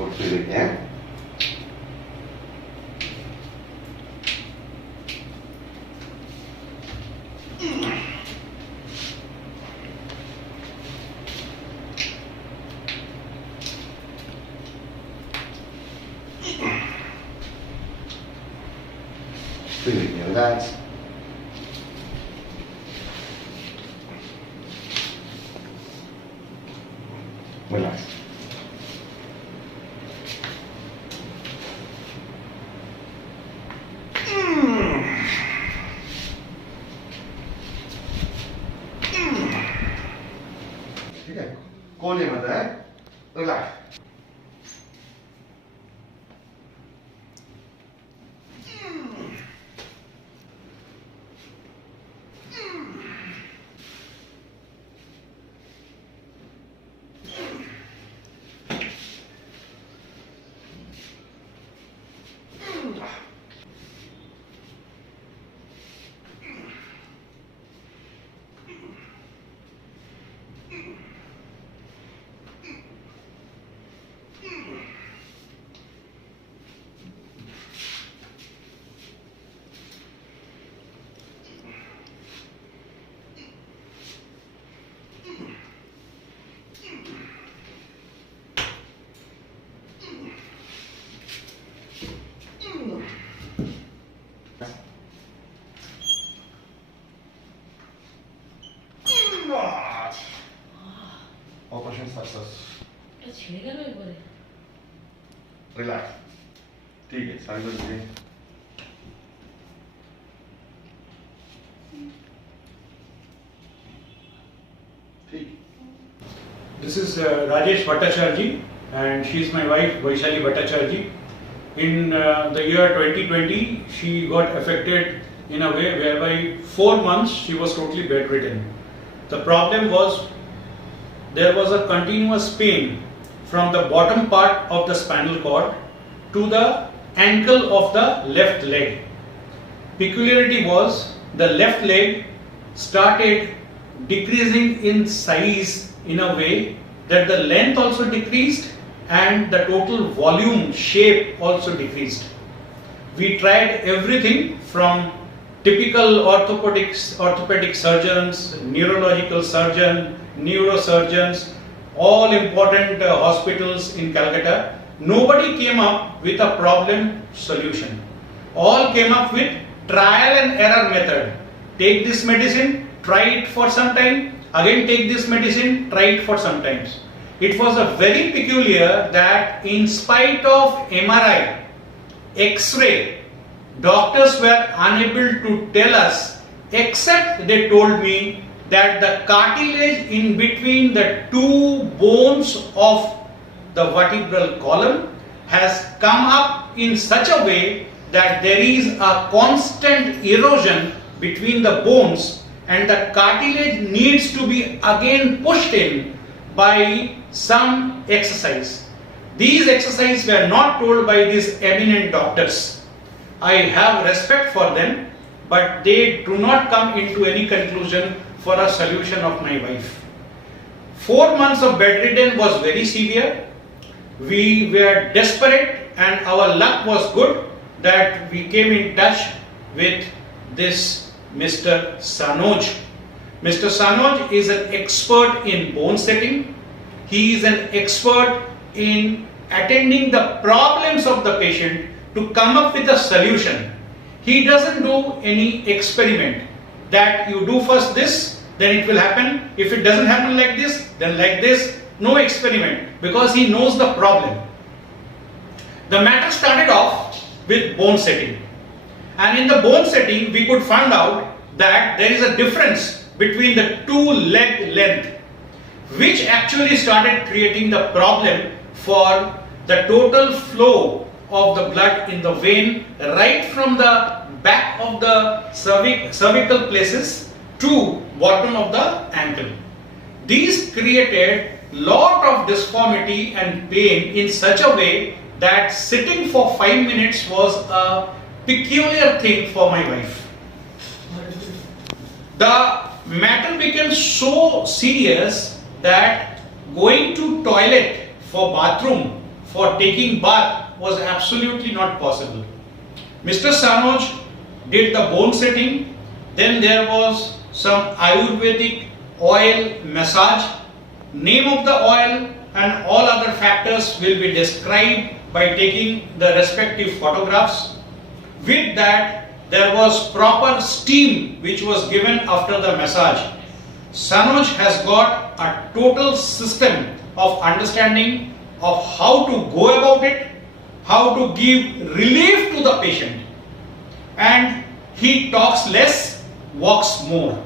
ಕೊಡ್ತಿದ್ದಕ್ಕೆ relax. Relax. ठीक है कोने मत है रिलैक्स ऑपरेशन सक्सेस ছেড়ে গেল रिलैक्स ठीक है सारी बात ये ठीक This is Rajesh Bhattacharya and she is my wife Vaishali Bhattacharya. In the year 2020 she got affected in a way whereby 4 months she was totally bedridden. The problem was there was a continuous pain from the bottom part of the spinal cord to the ankle of the left leg. Peculiarity was the left leg started decreasing in size in a way that the length also decreased and the total volume shape also decreased. We tried everything from typical orthopedic surgeons, neurological surgeon, neurosurgeons, all important hospitals in Calcutta. Nobody came up with a problem solution. All came up with trial and error method. Take this medicine, try it for some time, again take this medicine, try it for some times. It was a very peculiar that in spite of MRI, X-ray, doctors were unable to tell us, except they told me that the cartilage in between the two bones of the vertebral column has come up in such a way that there is a constant erosion between the bones and the cartilage needs to be again pushed in by some exercise. These exercises were not told by these eminent doctors. I have respect for them, but they do not come into any conclusion for a solution of my wife. 4 months of bedridden was very severe. We were desperate and our luck was good that we came in touch with this Mr. Sanoj. Mr. Sanoj is an expert in bone setting. He is an expert in attending the problems of the patient to come up with a solution. He doesn't do any experiment that you do first this, then it will happen. If it doesn't happen like this, then like this. No experiment, because he knows the problem. The matter started off with bone setting. And in the bone setting, we could find out that there is a difference between the two leg length, which actually started creating the problem for the total flow of the blood in the vein right from the back of the cervical places to bottom of the ankle. These created lot of disformity and pain in such a way that sitting for 5 minutes was a peculiar thing for my wife. The matter became so serious that going to toilet for bathroom for taking bath was absolutely not possible. Mr. Sanoj did the bone setting, then there was some Ayurvedic oil massage. Name of the oil and all other factors will be described by taking the respective photographs. With that, there was proper steam which was given after the massage. Sanoj has got a total system of understanding of how to go about it, how to give relief to the patient, and he talks less, walks more.